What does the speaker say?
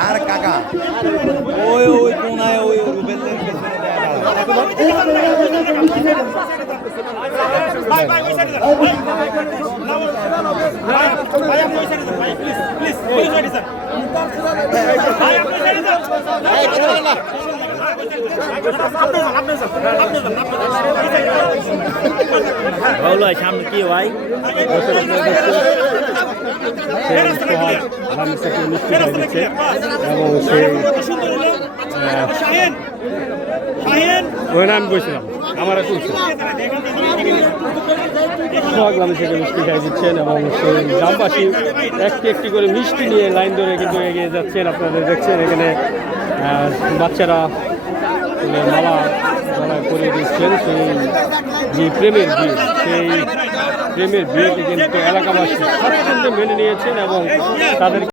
আর কাকা ওই ওই কোনায় ওই রুবেলের পেছনে রাহুল ভাই সামনে কি ভাই? এবং সেই নাম বলছিলাম আমার সোহাগ মিষ্টি খাই দিচ্ছেন এবং সেই গ্রামবাসী একটি একটি করে মিষ্টি নিয়ে লাইন ধরে কিন্তু এগিয়ে যাচ্ছেন। আপনাদের দেখছেন এখানে বাচ্চারা মালা মালা করে দিচ্ছেন। সেই যে প্রেমের বিয়ে, সেই প্রেমের বিয়েকে কিন্তু এলাকাবাসী স্বাচ্ছন্দ্যে মেনে নিয়েছেন এবং তাদের